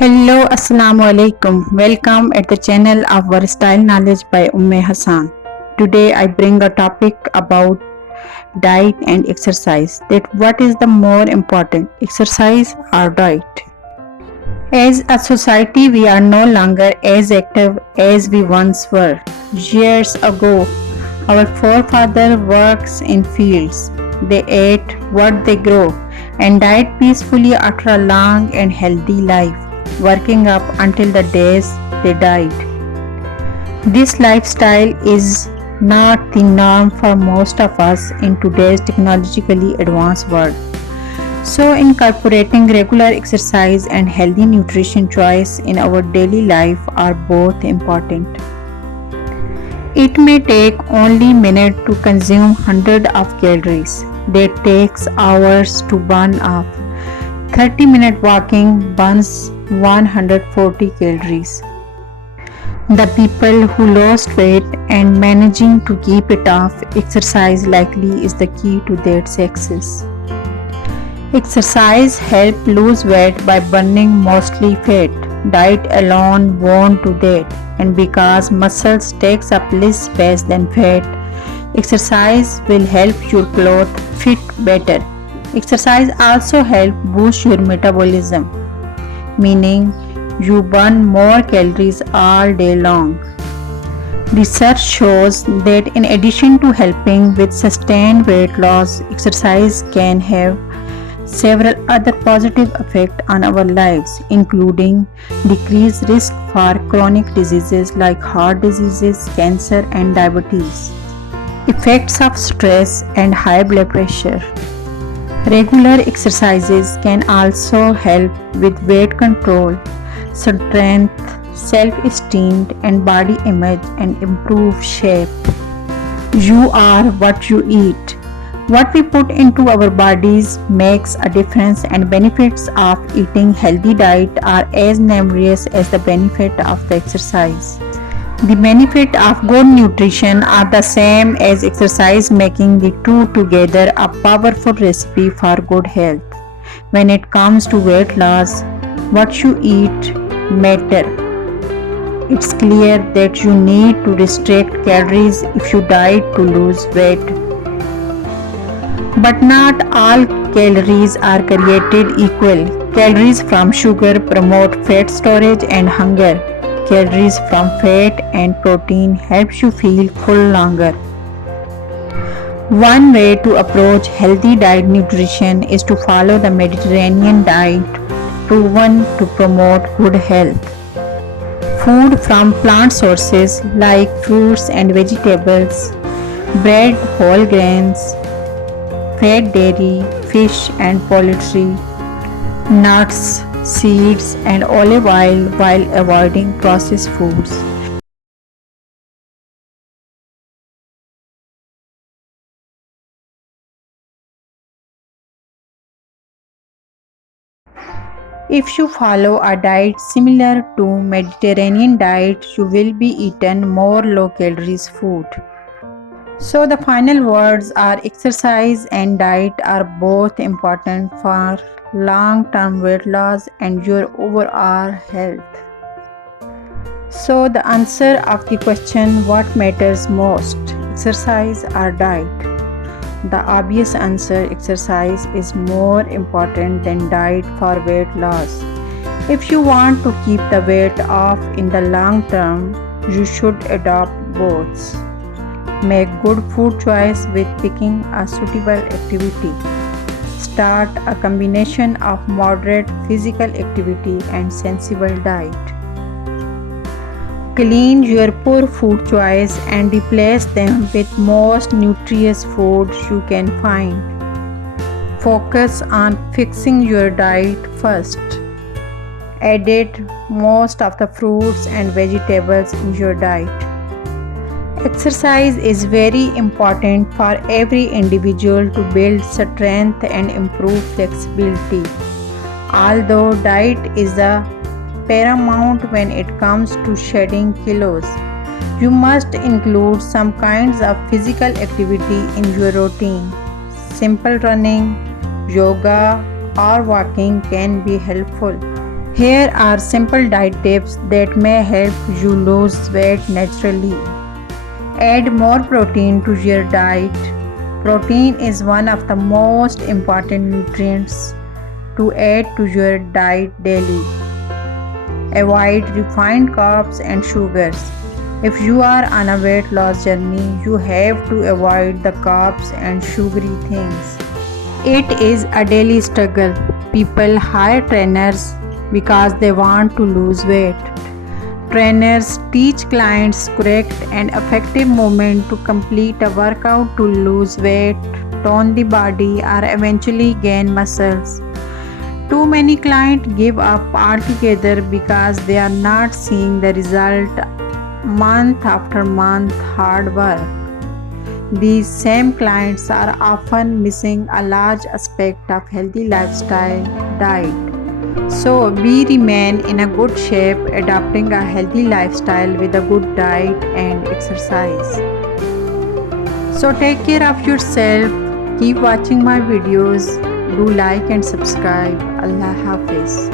Hello, Assalamu alaikum. Welcome at the channel of Style Knowledge by Umme Hassan. Today I bring a topic about diet and exercise. That what is the more important, exercise or diet? As a society, we are no longer as active as we once were. Years ago, our forefathers worked in fields. They ate what they grow and died peacefully after a long and healthy life, working up until the days they died. This lifestyle is not the norm for most of us in today's technologically advanced world. So, incorporating regular exercise and healthy nutrition choice in our daily life are both important. It may take only minutes to consume hundreds of calories. That takes hours to burn off. 30-minute walking burns 140 calories. The people who lost weight and managing to keep it off, exercise likely is the key to their success. Exercise helps lose weight by burning mostly fat. Diet alone won't do that. And because muscles takes up less space than fat, exercise will help your clothes fit better. Exercise also helps boost your metabolism, meaning you burn more calories all day long. Research shows that in addition to helping with sustained weight loss, exercise can have several other positive effects on our lives, including decreased risk for chronic diseases like heart diseases, cancer, and diabetes, effects of stress and high blood pressure. Regular exercises can also help with weight control, strength, self-esteem, and body image and improve shape. You are what you eat. What we put into our bodies makes a difference, and benefits of eating healthy diet are as numerous as the benefit of the exercise. The benefit of good nutrition are the same as exercise, making the two together a powerful recipe for good health. When it comes to weight loss, what you eat matters. It's clear that you need to restrict calories if you diet to lose weight. But not all calories are created equal. Calories from sugar promote fat storage and hunger. Calories from fat and protein helps you feel full longer. One way to approach healthy diet nutrition is to follow the Mediterranean diet, proven to promote good health. Food from plant sources like fruits and vegetables, bread, whole grains, fat dairy, fish and poultry, nuts, seeds and olive oil while avoiding processed foods. If you follow a diet similar to Mediterranean diet, you will be eating more low calories food. So the final words are exercise and diet are both important for long-term weight loss and your overall health. So the answer of the question what matters most, exercise or diet? The obvious answer, exercise is more important than diet for weight loss. If you want to keep the weight off in the long term, you should adopt both. Make good food choice with picking a suitable activity. Start a combination of moderate physical activity and sensible diet. Clean your poor food choice and replace them with most nutritious foods you can find. Focus on fixing your diet first. Add most of the fruits and vegetables in your diet. Exercise is very important for every individual to build strength and improve flexibility. Although diet is the paramount when it comes to shedding kilos, you must include some kinds of physical activity in your routine. Simple running, yoga, or walking can be helpful. Here are simple diet tips that may help you lose weight naturally. Add more protein to your diet. Protein is one of the most important nutrients to add to your diet daily. Avoid refined carbs and sugars. If you are on a weight loss journey, you have to avoid the carbs and sugary things. It is a daily struggle. People hire trainers because they want to lose weight. Trainers teach clients correct and effective movement to complete a workout to lose weight, tone the body, or eventually gain muscles. Too many clients give up altogether because they are not seeing the result month after month hard work. These same clients are often missing a large aspect of healthy lifestyle diet. So we remain in a good shape adopting a healthy lifestyle with a good diet and exercise. So take care of yourself. Keep watching my videos. Do like and subscribe. Allah Hafiz.